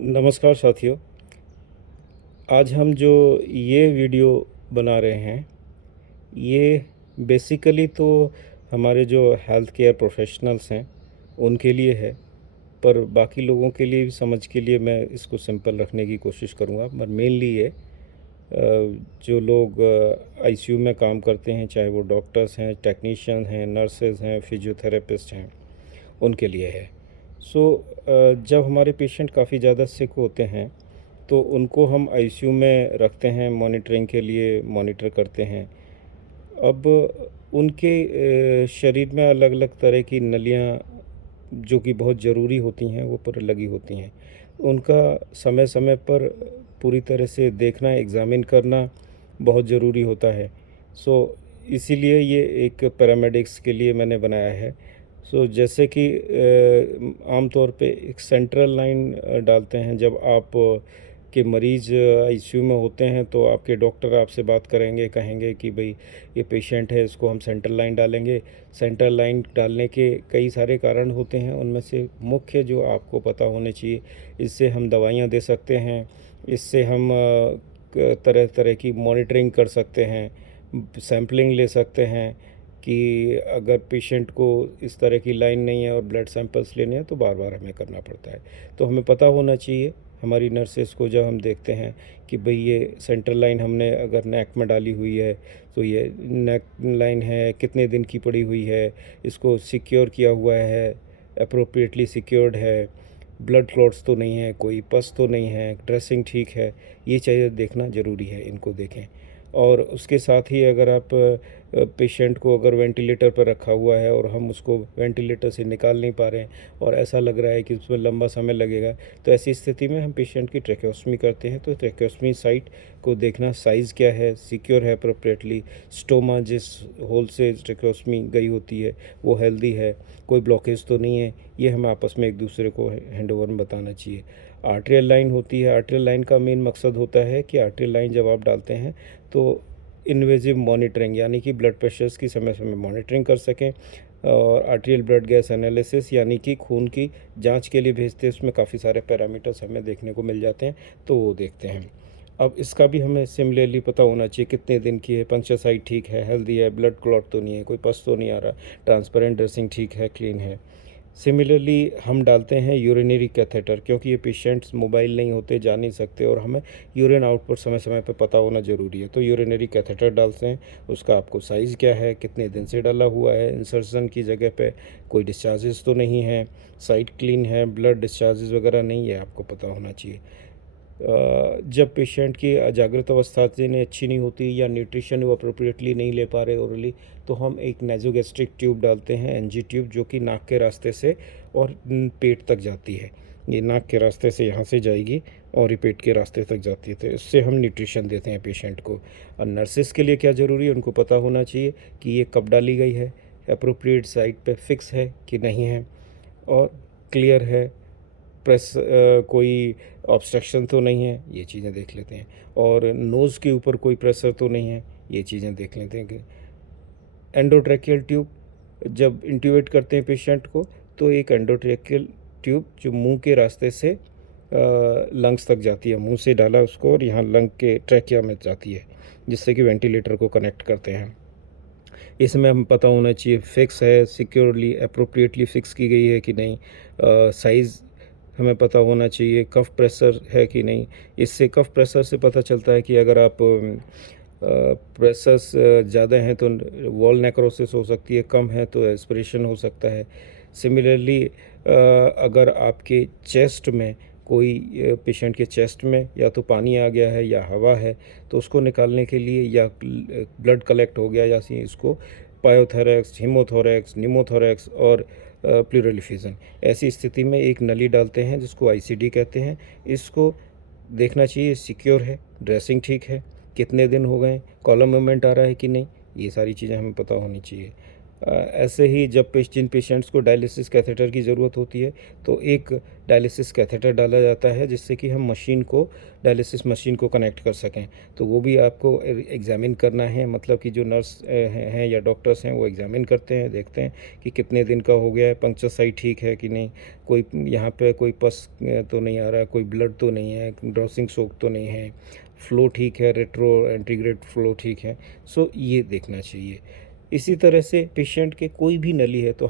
नमस्कार साथियों। आज हम जो ये वीडियो बना रहे हैं, ये बेसिकली तो हमारे जो हेल्थ केयर प्रोफेशनल्स हैं उनके लिए है, पर बाकी लोगों के लिए भी समझ के लिए मैं इसको सिंपल रखने की कोशिश करूँगा। पर मेनली ये जो लोग आईसीयू में काम करते हैं, चाहे वो डॉक्टर्स हैं, टेक्नीशियन हैं, नर्सेज हैं, फिजियोथेरेपिस्ट हैं, उनके लिए है। जब हमारे पेशेंट काफ़ी ज़्यादा सिक होते हैं तो उनको हम आईसीयू में रखते हैं, मॉनिटरिंग के लिए मॉनिटर करते हैं। अब उनके शरीर में अलग अलग तरह की नलियाँ जो कि बहुत ज़रूरी होती हैं वो पर लगी होती हैं। उनका समय समय पर पूरी तरह से देखना, एग्ज़ामिन करना बहुत ज़रूरी होता है। इसीलिए ये एक पैरामेडिक्स के लिए मैंने बनाया है। जैसे कि आम तौर पे एक सेंट्रल लाइन डालते हैं जब आप के मरीज़ आईसीयू में होते हैं, तो आपके डॉक्टर आपसे बात करेंगे, कहेंगे कि भाई ये पेशेंट है, इसको हम सेंट्रल लाइन डालेंगे। सेंट्रल लाइन डालने के कई सारे कारण होते हैं, उनमें से मुख्य जो आपको पता होने चाहिए, इससे हम दवाइयाँ दे सकते हैं, इससे हम तरह तरह की मॉनिटरिंग कर सकते हैं, सैम्पलिंग ले सकते हैं कि अगर पेशेंट को इस तरह की लाइन नहीं है और ब्लड सैंपल्स लेने हैं तो बार बार हमें करना पड़ता है। तो हमें पता होना चाहिए हमारी नर्सेस को, जब हम देखते हैं कि भाई ये सेंट्रल लाइन हमने अगर नेक में डाली हुई है तो ये नेक लाइन है, कितने दिन की पड़ी हुई है, इसको सिक्योर किया हुआ है, अप्रोप्रिएटली सिक्योर्ड है, ब्लड क्लॉट्स तो नहीं है, कोई पस तो नहीं है, ड्रेसिंग ठीक है। ये चीज़ें देखना ज़रूरी है, इनको देखें। और उसके साथ ही अगर आप पेशेंट को अगर वेंटिलेटर पर रखा हुआ है और हम उसको वेंटिलेटर से निकाल नहीं पा रहे हैं और ऐसा लग रहा है कि उसमें लंबा समय लगेगा, तो ऐसी स्थिति में हम पेशेंट की ट्रैकेओस्टमी करते हैं। तो ट्रैकेओस्टमी साइट को देखना, साइज़ क्या है, सिक्योर है अप्रोप्रिएटली, स्टोमा जिस होल से ट्रैकेओस्टमी गई होती है वो हेल्दी है, कोई ब्लॉकेज तो नहीं है। ये हमें आपस में एक दूसरे को हैंडओवर में बताना चाहिए। आर्टेरियल लाइन होती है। आर्टेरियल लाइन का मेन मकसद होता है कि आर्टेरियल लाइन जब आप डालते हैं तो इन्वेजिव मॉनिटरिंग, यानी कि ब्लड प्रेशर्स की समय समय मॉनिटरिंग कर सकें। और आर्टेरियल ब्लड गैस एनालिसिस, यानी कि खून की जांच के लिए भेजते हैं, उसमें काफ़ी सारे पैरामीटर्स हमें देखने को मिल जाते हैं, तो वो देखते हैं। अब इसका भी हमें सिमिलरली पता होना चाहिए कितने दिन की है, पंक्चर साइट ठीक है, हेल्दी है, ब्लड क्लॉट तो नहीं है, कोई पस तो नहीं आ रहा, ट्रांसपेरेंट ड्रेसिंग ठीक है, क्लीन है। सिमिलरली हम डालते हैं यूरिनरी कैथेटर, क्योंकि ये पेशेंट्स मोबाइल नहीं होते, जा नहीं सकते, और हमें यूरिन आउटपुट समय समय पर पता होना ज़रूरी है। तो यूरिनरी कैथेटर डालते हैं। उसका आपको साइज़ क्या है, कितने दिन से डाला हुआ है, इंसर्शन की जगह पे कोई डिस्चार्जेस तो नहीं है, साइट क्लीन है, ब्लड डिस्चार्जेस वगैरह नहीं है, आपको पता होना चाहिए। जब पेशेंट की जागृत अवस्था ने अच्छी नहीं होती या न्यूट्रिशन वो अप्रोप्रिएटली नहीं ले पा रहे ओरली, तो हम एक नेज़ोगैस्ट्रिक ट्यूब डालते हैं, एनजी ट्यूब, जो कि नाक के रास्ते से और पेट तक जाती है। ये नाक के रास्ते से यहाँ से जाएगी और ये पेट के रास्ते तक जाती है, तो इससे हम न्यूट्रिशन देते हैं पेशेंट को। और नर्सिस के लिए क्या ज़रूरी है, उनको पता होना चाहिए कि ये कब डाली गई है, अप्रोप्रिएट साइट पे फिक्स है कि नहीं है, और क्लियर है, कोई ऑब्स्ट्रक्शन तो नहीं है, ये चीज़ें देख लेते हैं। और नोज़ के ऊपर कोई प्रेशर तो नहीं है, ये चीज़ें देख लेते हैं। कि एंडोट्रैकियल ट्यूब जब इंट्यूबेट करते हैं पेशेंट को, तो एक एंडोट्रैकियल ट्यूब जो मुंह के रास्ते से लंग्स तक जाती है, मुंह से डाला उसको और यहाँ लंग के ट्रैकिया में जाती है, जिससे कि वेंटिलेटर को कनेक्ट करते हैं। इसमें हम पता होना चाहिए फिक्स है, सिक्योरली अप्रोप्रिएटली फिक्स की गई है कि नहीं, साइज़ हमें पता होना चाहिए, कफ प्रेशर है कि नहीं। इससे कफ प्रेशर से पता चलता है कि अगर आप प्रेशर्स ज़्यादा हैं तो वॉल नेक्रोसिस हो सकती है, कम है तो एस्पिरेशन हो सकता है। सिमिलरली अगर आपके चेस्ट में कोई पेशेंट के चेस्ट में या तो पानी आ गया है या हवा है, तो उसको निकालने के लिए, या ब्लड कलेक्ट हो गया, या इसको पायोथोरैक्स, हीमोथोरैक्स, निमोथोरैक्स और प्लूरल इफ्यूजन, ऐसी स्थिति में एक नली डालते हैं जिसको आईसीडी कहते हैं। इसको देखना चाहिए सिक्योर है, ड्रेसिंग ठीक है, कितने दिन हो गए, कॉलम मूवमेंट आ रहा है कि नहीं, ये सारी चीज़ें हमें पता होनी चाहिए। ऐसे ही जब जिन पेशेंट्स को डायलिसिस कैथेटर की ज़रूरत होती है तो एक डायलिसिस कैथेटर डाला जाता है जिससे कि हम डायलिसिस मशीन को कनेक्ट कर सकें। तो वो भी आपको एग्ज़ामिन करना है, मतलब कि जो नर्स हैं या डॉक्टर्स हैं वो एग्ज़ामिन करते हैं, देखते हैं कि कितने दिन का हो गया है, पंक्चर साइट ठीक है कि नहीं, कोई यहाँ पे कोई पस तो नहीं आ रहा, कोई ब्लड तो नहीं है, ड्रॉसिंग सोक तो नहीं है, फ़्लो ठीक है, रेट्रो एंटीग्रेड फ़्लो ठीक है। सो ये देखना चाहिए। इसी तरह से पेशेंट के कोई भी नली है तो